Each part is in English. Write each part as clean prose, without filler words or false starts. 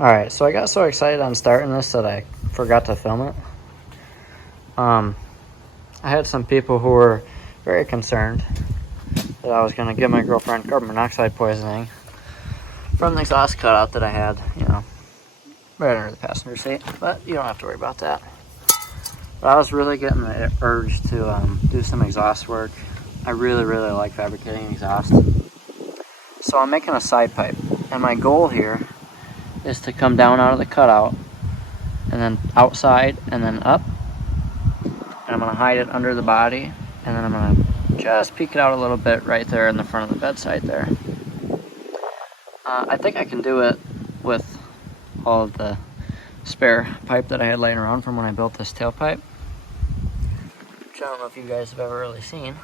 Alright, so I got so excited on starting this that I forgot to film it. I had some people who were very concerned that I was going to give my girlfriend carbon monoxide poisoning from the exhaust cutout that I had, you know, right under the passenger seat. But you don't have to worry about that. But I was really getting the urge to do some exhaust work. I really like fabricating exhaust. So I'm making a side pipe. And my goal here is to come down out of the cutout and then outside and then up. And I'm going to hide it under the body. And then I'm going to just peek it out a little bit right there in the front of the bedside there. I think I can do it with all of the spare pipe that I had laying around from when I built this tailpipe, which I don't know if you guys have ever really seen.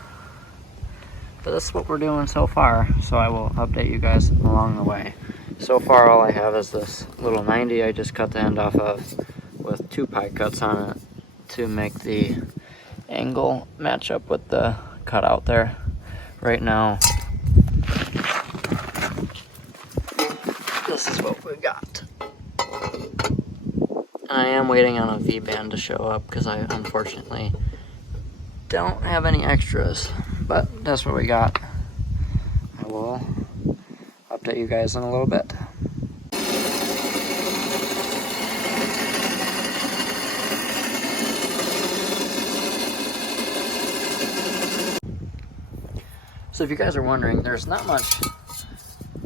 But this is what we're doing so far, so I will update you guys along the way. So far all I have is this little 90 I just cut the end off of with 2 pie cuts on it to make the angle match up with the cutout there. Right now, this is what we got. I am waiting on a V-band to show up because I unfortunately don't have any extras, but that's what we got. I will update you guys in a little bit. So if you guys are wondering, there's not much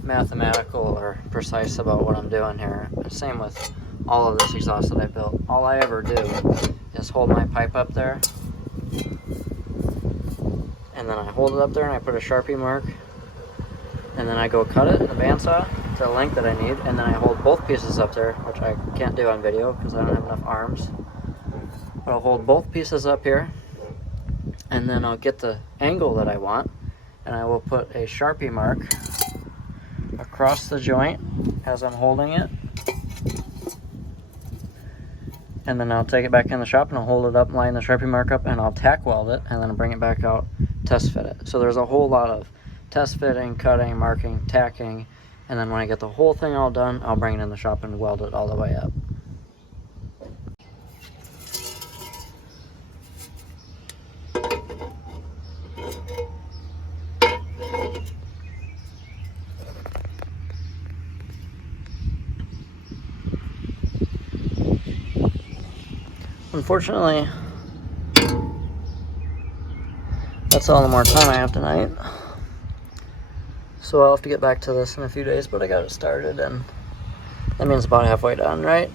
mathematical or precise about what I'm doing here. Same with all of this exhaust that I built. All I ever do is hold my pipe up there, and then I hold it up there and I put a Sharpie mark, and then I go cut it in the bandsaw to the length that I need, and then I hold both pieces up there, which I can't do on video because I don't have enough arms. But I'll hold both pieces up here, and then I'll get the angle that I want, and I will put a Sharpie mark across the joint as I'm holding it. And then I'll take it back in the shop and I'll hold it up, line the Sharpie mark up, and I'll tack weld it, and then I'll bring it back out, test fit it. So there's a whole lot of test fitting, cutting, marking, tacking, and then when I get the whole thing all done, I'll bring it in the shop and weld it all the way up. Unfortunately, that's all the more time I have tonight. So I'll have to get back to this in a few days, but I got it started, and that means about halfway done, right?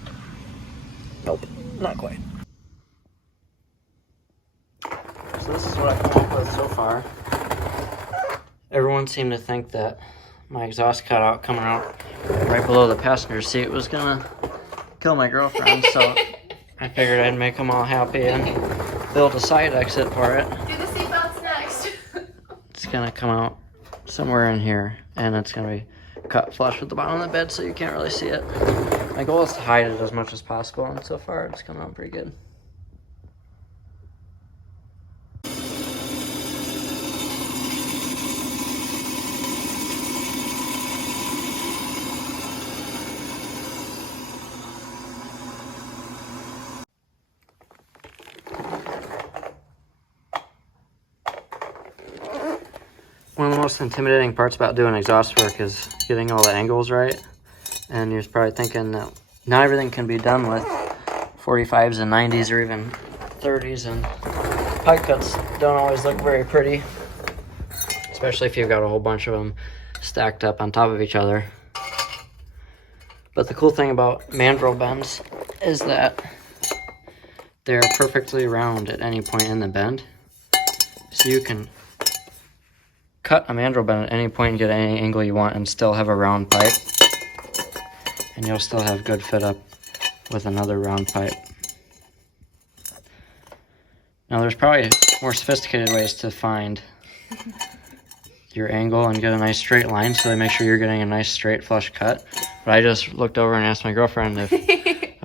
Nope, not quite. So this is what I've come up with so far. Everyone seemed to think that my exhaust cutout coming out right below the passenger seat was gonna kill my girlfriend, so I figured I'd make them all happy and build a side exit for it. Do the seatbelts next. It's gonna come out somewhere in here, and it's gonna be cut flush with the bottom of the bed so you can't really see it. My goal is to hide it as much as possible, and so far it's coming out pretty good. One of the most intimidating parts about doing exhaust work is getting all the angles right. And you're probably thinking that not everything can be done with 45s and 90s or even 30s, and pipe cuts don't always look very pretty, especially if you've got a whole bunch of them stacked up on top of each other. But the cool thing about mandrel bends is that they're perfectly round at any point in the bend. So you can cut a mandrel bend at any point and get any angle you want and still have a round pipe. And you'll still have good fit up with another round pipe. Now there's probably more sophisticated ways to find your angle and get a nice straight line, so they make sure you're getting a nice straight flush cut. But I just looked over and asked my girlfriend if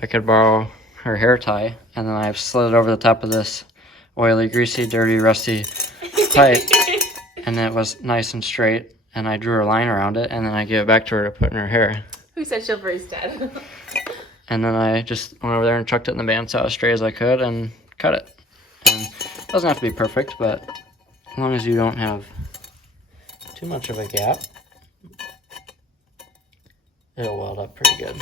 I could borrow her hair tie, and then I've slid it over the top of this oily, greasy, dirty, rusty pipe, and it was nice and straight, and I drew a line around it, and then I gave it back to her to put in her hair. Who said chivalry's dead? And then I just went over there and chucked it in the bandsaw as straight as I could and cut it. And it doesn't have to be perfect, but as long as you don't have too much of a gap, it'll weld up pretty good.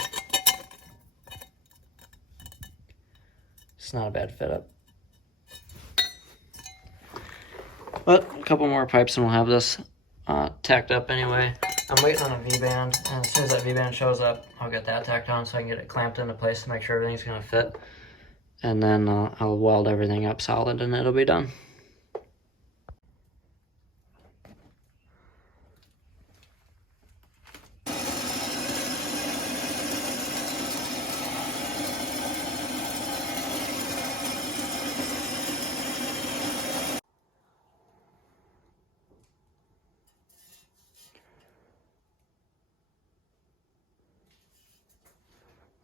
It's not a bad fit up. But a couple more pipes and we'll have this tacked up anyway. I'm waiting on a V-band, and as soon as that V-band shows up, I'll get that tacked on so I can get it clamped into place to make sure everything's gonna fit. And then I'll weld everything up solid and it'll be done.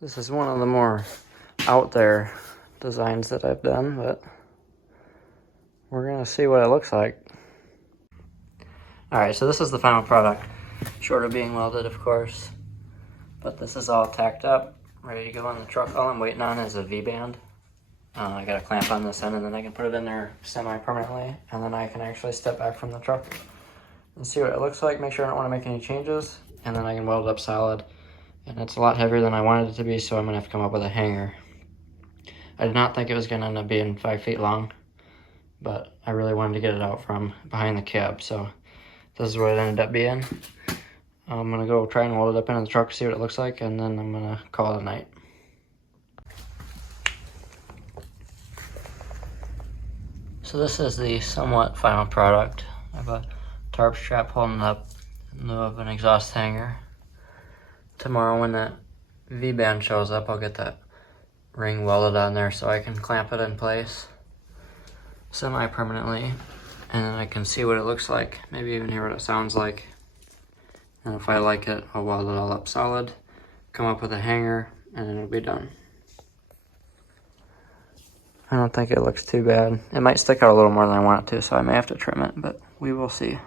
This is one of the more out there designs that I've done, but we're gonna see what it looks like. Alright, so this is the final product. Short of being welded, of course, but this is all tacked up, ready to go in the truck. All I'm waiting on is a V-band. I got a clamp on this end, and then I can put it in there semi-permanently, and then I can actually step back from the truck and see what it looks like, make sure I don't want to make any changes, and then I can weld it up solid. And it's a lot heavier than I wanted it to be, so I'm going to have to come up with a hanger. I did not think it was going to end up being 5 feet long, but I really wanted to get it out from behind the cab, so this is what it ended up being. I'm going to go try and weld it up into the truck, see what it looks like, and then I'm going to call it a night. So this is the somewhat final product. I have a tarp strap holding it up in lieu of an exhaust hanger. Tomorrow when that V-band shows up, I'll get that ring welded on there so I can clamp it in place semi-permanently, and then I can see what it looks like, maybe even hear what it sounds like. And if I like it, I'll weld it all up solid, come up with a hanger, and then it'll be done. I don't think it looks too bad. It might stick out a little more than I want it to, so I may have to trim it, but we will see.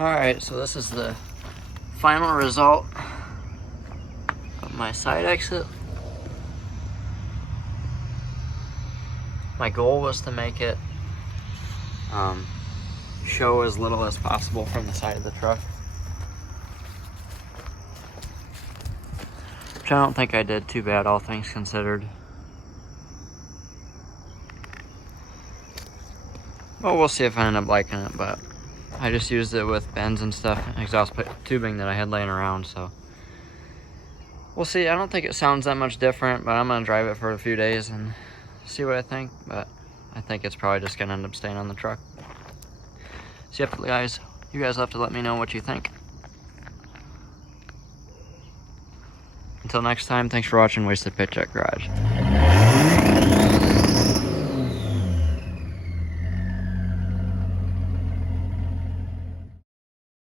Alright, so this is the final result of my side exit. My goal was to make it show as little as possible from the side of the truck. Which I don't think I did too bad, all things considered. Well, we'll see if I end up liking it, but I just used it with bends and stuff, exhaust tubing that I had laying around, so we'll see. I don't think it sounds that much different, but I'm gonna drive it for a few days and see what I think, but I think it's probably just gonna end up staying on the truck. So you guys have to let me know what you think. Until next time, thanks for watching Wasted Paycheck Garage.